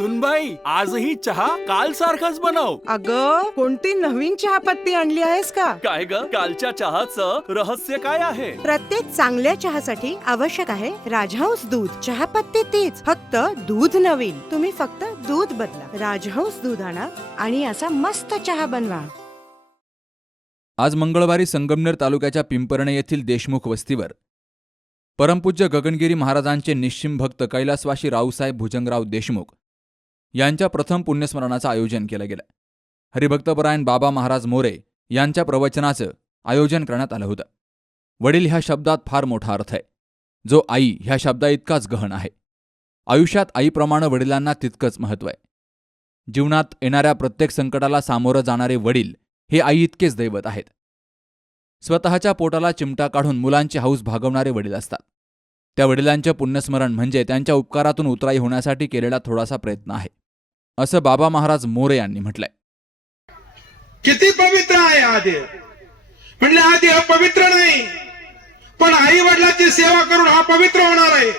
सुनबाई आजही चहा काल सारखाच बनव. अग कोणती नवीन चहापत्ती आणली आहेस का? काय ग? कालच्या चहाचं रहस्य काय आहे? प्रत्येक चांगल्या चहासाठी आवश्यक आहे राजहंस दूध. चहापत्ती तीच फक्त दूध नवीन. तुम्ही फक्त दूध बदला. राजहंस दूध आणा आणि असा मस्त चहा बनवा. आज मंगळवारी संगमनेर तालुक्याच्या पिंपर्णे येथील देशमुख वस्तीवर. परमपूज्य गगनगिरी महाराजांचे निश्चिम भक्त कैलासवासी रावसाहेब भुजंगराव देशमुख यांच्या प्रथम पुण्यस्मरणाचं आयोजन केलं गेलं. हरिभक्तपरायण बाबा महाराज मोरे यांच्या प्रवचनाचं आयोजन करण्यात आलं होतं. वडील ह्या शब्दात फार मोठा अर्थ आहे. जो आई ह्या शब्दा इतकाच गहन आहे. आयुष्यात आईप्रमाणे वडिलांना तितकंच महत्त्व आहे. जीवनात येणाऱ्या प्रत्येक संकटाला सामोरं जाणारे वडील हे आई इतकेच दैवत आहेत. स्वतःच्या पोटाला चिमटा काढून मुलांची हौस भागवणारे वडील असतात. त्या वडिलांचे पुण्यस्मरण म्हणजे त्यांच्या उपकारातून उतराई होण्यासाठी केलेला थोडासा प्रयत्न आहे. असं बाबा महाराज मोरे यांनी म्हटलंय. किती पवित्र आहे हा देह म्हणले हा पवित्र नाही पण आई वडिलांची सेवा करून हा पवित्र होणार आहे.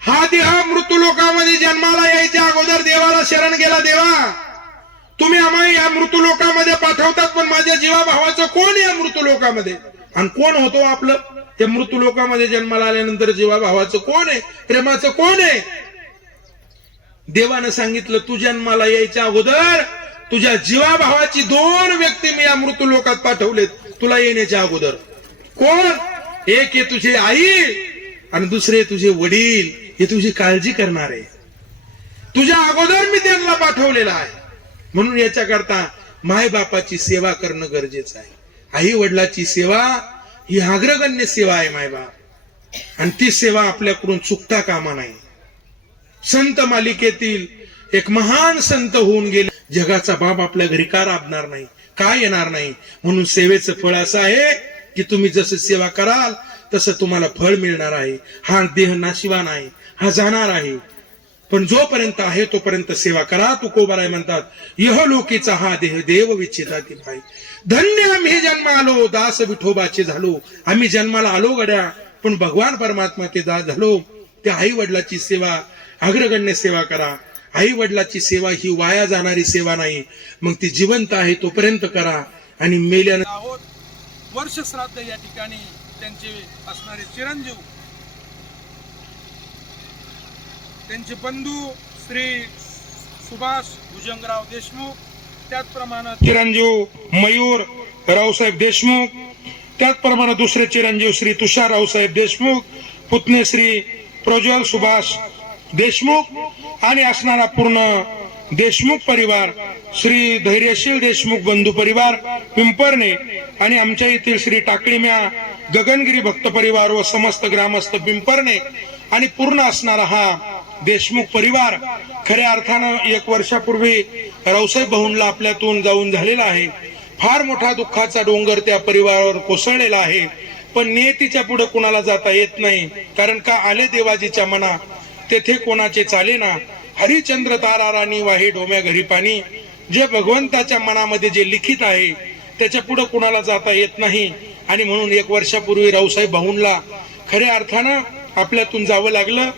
हा देह मृत्यू लोकामध्ये जन्माला यायच्या अगोदर देवाला शरण गेला देवा. तुम्ही आम्हाला या मृत्यू लोकामध्ये पाठवतात पण माझ्या जीवा भावाचं कोण या मृत्यू लोकामध्ये? आणि कोण होतो आपलं? त्या मृत्यू लोकामध्ये जन्माला आल्यानंतर जीवा भावाचं कोण आहे? प्रेमाचं कोण आहे? देवानं सांगितलं तू जन्माला यायच्या अगोदर तुझ्या जीवा भावाची दोन व्यक्ती मी या मृत्यू लोकात पाठवलेत. तुला येण्याच्या अगोदर. कोण? एक हे तुझे आई आणि दुसरे तुझे वडील. हे तुझी काळजी करणारे. तुझ्या अगोदर मी त्यांना पाठवलेला आहे. म्हणून याच्याकरता माय बापाची सेवा करणं गरजेचं आहे. आई वडिलाची सेवा ही अग्रगण्य सेवा आहे मायबाप. आणि ती सेवा आपल्याकडून चुकता कामा नाही. संत मालिकेतील एक महान संत होऊन गेले. जगाचा बाप आपल्या घरी का राबणार नाही? का येणार नाही? म्हणून सेवेचं फळ असं आहे की तुम्ही जसं सेवा कराल तसं तुम्हाला फळ मिळणार आहे. हा देह नाशिवान आहे हा जाणार आहे. पण जोपर्यंत आहे तोपर्यंत सेवा करा. तुकोबाराय म्हणतात यह लोकीचा हा देह देव विच्छेदा भाई धन्य आम्ही जन्म आलो दास विठोबाचे झालो. आम्ही जन्माला आलो गड्या पण भगवान परमात्मा ते दास झालो. त्या आई वडिलाची सेवा अग्रगण्य सेवा करा. आई वडिलाची सेवा ही वाया जाणारी सेवा नाही. मग ती जिवंत आहे तोपर्यंत करा. आणि मेल्यानंतर आहोत. वर्ष श्राद्ध या ठिकाणी त्यांचे असणारे चिरंजीव त्यांचे बंधू श्री सुभाष भुजंगराव देशमुख त्याचप्रमाणे चिरंजीव मयूर रावसाहेब देशमुख त्याचप्रमाणे दुसरे चिरंजीव श्री तुषार रावसाहेब देशमुख पुतणे श्री प्रज्वल सुभाष देशमुख आणि असणारा पूर्ण देशमुख परिवार श्री धैर्यशील देशमुख बंधू परिवार पिंपरणे आणि आमच्या येथील श्री टाकळीम्या गगनगिरी भक्त परिवार व समस्त ग्रामस्थ पिंपरणे आणि पूर्ण असणारा हा देशमुख परिवार खऱ्या अर्थानं एक वर्षापूर्वी रावसाहेब भाऊंला आपल्यातून जाऊन झालेला आहे. फार मोठा दुःखाचा डोंगर त्या परिवारावर कोसळलेला आहे. पण नियतीच्या पुढे कुणाला जाता येत नाही कारण का आले देवाजीच्या मना तेथे कोणाचे चाले ना? हरिचंद्र तारा राणी वाहे डोम्या घरी पाणी. जे भगवंताच्या मनामध्ये जे लिखित आहे त्याच्या पुढे कोणाला जाता येत नाही? आणि म्हणून एक वर्षापूर्वी रावसाहेब भाऊंला खऱ्या अर्थानं आपल्यातून जावं लागलं.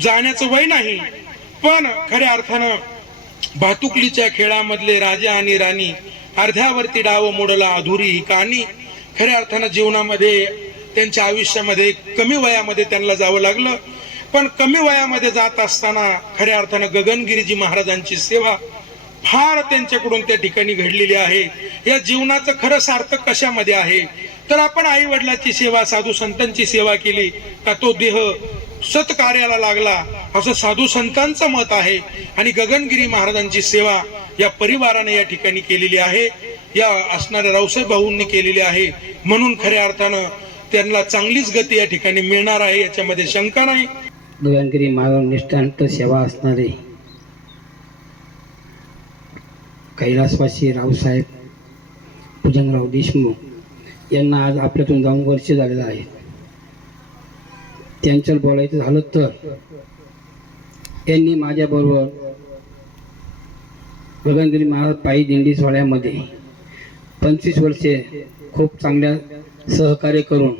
जाण्याचं वय नाही पण खऱ्या अर्थानं भातुकलीच्या खेळामधले राजा आणि राणी अर्ध्यावरती डाव मोडला अधुरी ही कहाणी. खऱ्या अर्थानं जीवनामध्ये त्यांच्या आयुष्यामध्ये कमी वयामध्ये त्यांना जावं लागलं. पण कमी वयामध्ये जात असताना खऱ्या अर्थानं गगनगिरीजी महाराजांची सेवा फार त्यांच्याकडून त्या ठिकाणी घडलेली आहे. या जीवनाचं खरं सार्थक कशामध्ये आहे? तर आपण आई वडिलाची सेवा साधू संतांची सेवा केली का तो देह सत्कार्याला लागला? असं साधू संतांचं मत आहे आणि गगनगिरी महाराजांची सेवा या परिवाराने या ठिकाणी केलेली आहे. या असणाऱ्या रावसाहेब भाऊंनी केलेली आहे. म्हणून खऱ्या अर्थानं त्यांना चांगलीच गती या ठिकाणी मिळणार आहे याच्यामध्ये शंका नाही. गगनगिरी महाराज निष्ठांत सेवा असणारे कैलासवासी रावसाहेब भुजंगराव देशमुख यांना आज आपल्यातून जाऊन वर्ष झालेलं आहे. त्यांच्यावर बोलायचं झालं तर यांनी माझ्याबरोबर गगनगिरी महाराज पायी दिंडी सोहळ्यामध्ये पंचवीस वर्षे खूप चांगल्या सहकार्य करून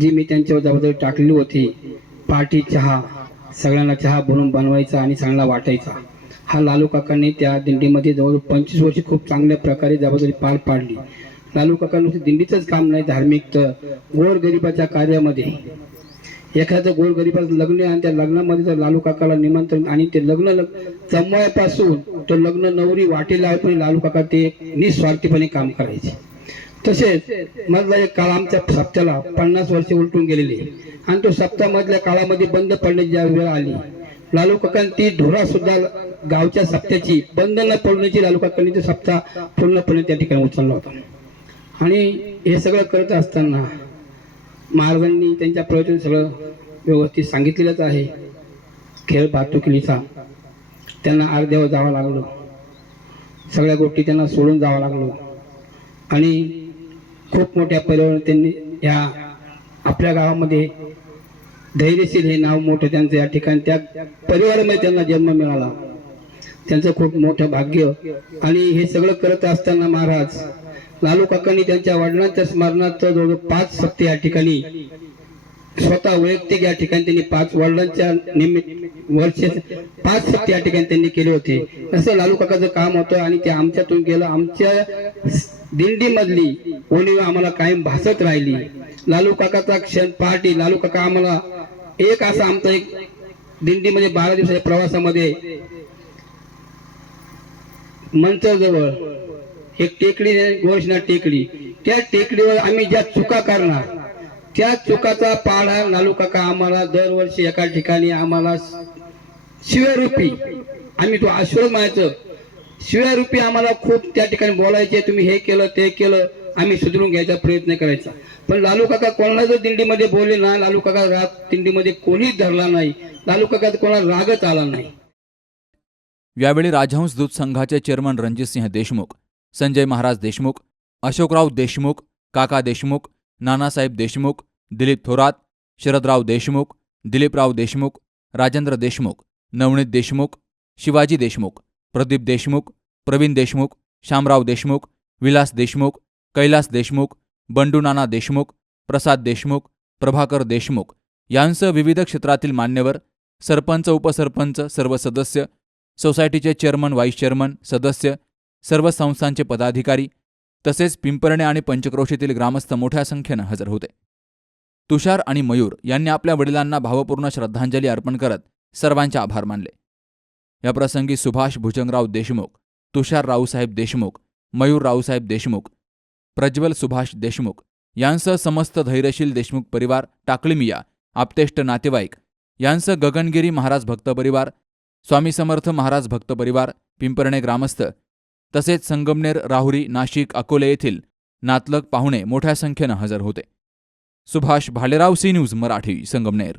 जी मी त्यांच्यावर जबाबदारी टाकली होती पार्टी चहा सगळ्यांना चहा बनवून बनवायचा आणि सगळ्यांना वाटायचा. हा लालू काकांनी त्या दिंडीमध्ये जवळ पंचवीस वर्ष खूप चांगल्या प्रकारे जबाबदारी पार पाडली. लालू काकांनी दिंडीचंच काम नाही धार्मिक तर गोरगरिबाच्या कार्यामध्ये. एखादं गोरगरिबाचं लग्न आणि त्या लग्नामध्ये जर लालू काकाला निमंत्रण आणि ते लग्न लग- जमवायपासून तो लग्न नवरी वाटेला पण लालू काका ते निस्वार्थीपणे काम करायचे. तसेच मधला एक काळ आमच्या सप्त्याला पन्नास वर्ष उलटून गेलेली आणि तो सप्तामधल्या काळामध्ये बंद पडण्याची ज्या वेळ आली लालू काकांनी ती ढोरा सुद्धा गावच्या सप्त्याची बंद न पडण्याची लालू काकांनी तो सप्ताह पूर्णपणे त्या ठिकाणी उचलला होता. आणि हे सगळं करत असताना महाराजांनी त्यांच्या प्रवचन सगळं व्यवस्थित सांगितलेलंच आहे. खेळ वाहतुकीचा त्यांना अर्ध्यावर जावं लागलं. सगळ्या गोष्टी त्यांना सोडून जावं लागलं. आणि खूप मोठ्या परिवार त्यांनी या आपल्या गावामध्ये धैर्यशील हे नाव मोठं त्यांचं या ठिकाणी त्या परिवारामध्ये त्यांना जन्म मिळाला. त्यांचं खूप मोठं भाग्य. आणि हे सगळं करत असताना महाराज लालू काकांनी त्यांच्या वडिलांच्या स्मरणार्थ जवळ पाच सप्ते या ठिकाणी स्वतः वैयक्तिक या ठिकाणी त्यांनी पाच वडिलांच्या निमित्त वर्ष पाच सप्ते या ठिकाणी त्यांनी केले होते. असं लालू काकाचं काम होतं आणि ते आमच्यातून गेलं. आमच्या दिंडी मधली ओणीव आम्हाला कायम भासत राहिली. लालू काकाचा क्षण पहाटे लालू काका आम्हाला एक असा आमचा एक दिंडीमध्ये बारा दिवसाच्या प्रवासामध्ये मंचजवळ एक टेकडी आहे, घोषणा टेकडी. त्या टेकडीवर आम्ही ज्या चुका करणार त्या चुकाचा पाडा लालू काका आम्हाला दरवर्षी एका ठिकाणी आम्हाला शिवरूपी आम्ही तो आश्वर मायचं शिव्यारूपी आम्हाला खूप त्या ठिकाणी बोलायचे तुम्ही हे केलं ते केलं आम्ही सुधरून घ्यायचा प्रयत्न करायचा. पण लालू काका कोणाला जर दिंडीमध्ये बोलले ना लालू काका राग दिंडीमध्ये कोणीच धरला नाही. लालू काका कोणाला रागच आला नाही. यावेळी राजहंस दूत संघाचे चेअरमन रणजितसिंह देशमुख संजय महाराज देशमुख अशोकराव देशमुख काका देशमुख नानासाहेब देशमुख दिलीप थोरात शरदराव देशमुख दिलीपराव देशमुख राजेंद्र देशमुख नवनीत देशमुख शिवाजी देशमुख प्रदीप देशमुख प्रवीण देशमुख शामराव देशमुख विलास देशमुख कैलास देशमुख बंडू नाना देशमुख प्रसाद देशमुख प्रभाकर देशमुख यांसह विविध क्षेत्रातील मान्यवर सरपंच उपसरपंच सर्व सदस्य सोसायटीचे चेअरमन व्हाईस चेअरमन सदस्य सर्व संस्थांचे पदाधिकारी तसेच पिंपरणे आणि पंचक्रोशीतील ग्रामस्थ मोठ्या संख्येनं हजर होते. तुषार आणि मयूर यांनी आपल्या वडिलांना भावपूर्ण श्रद्धांजली अर्पण करत सर्वांचे आभार मानले. याप्रसंगी सुभाष भुजंगराव देशमुख तुषार रावसाहेब देशमुख मयूर रावसाहेब देशमुख प्रज्वल सुभाष देशमुख यांसह समस्त धैर्यशील देशमुख परिवार टाकळीमिया आपतेष्ट नातेवाईक यांसह गगनगिरी महाराज भक्त परिवार स्वामी समर्थ महाराज भक्त परिवार पिंपरणे ग्रामस्थ तसेच संगमनेर राहुरी नाशिक अकोले येथील नातलग पाहुणे मोठ्या संख्येनं हजर होते. Subhash Bhalerao C news Marathi Sangamner.